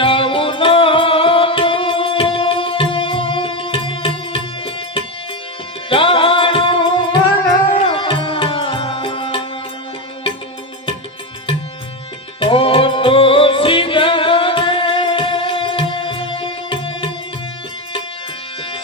આવું નાનું, જાણું મનમાં.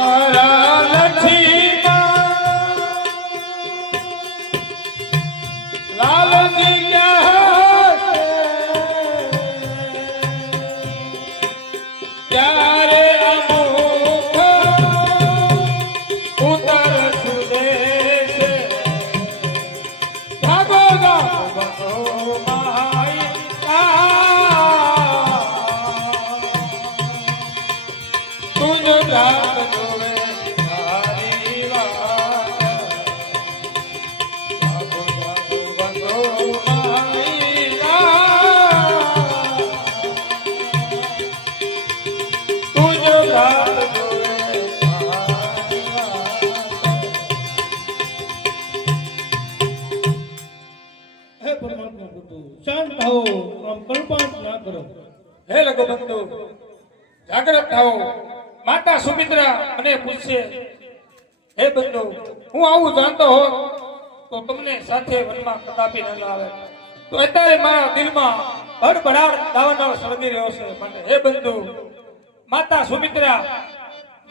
મારા શાંત થાઓ આમ કલ્પાંત ના કરો. હે જાગ્રત થાઓ. માતા સુમિત્રા મને પૂછશે, હે બંધુ, હું આવું જાણતો હો તો તમને સાથે વનમાં કદાપી ન લાવે. તો અત્યારે મારા દિલમાં ભડભડાર દાવાનળ સળગી રહ્યો છે. માટે, હે બંધુ, માતા સુમિત્રા,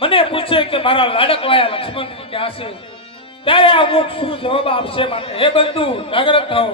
મને પૂછે કે મારા લાડકવાયા લક્ષ્મણ ક્યાં છે ત્યારે આ મુખ શું જવાબ આપશે? માટે, હે બંધુ, જાગ્રત થાઓ.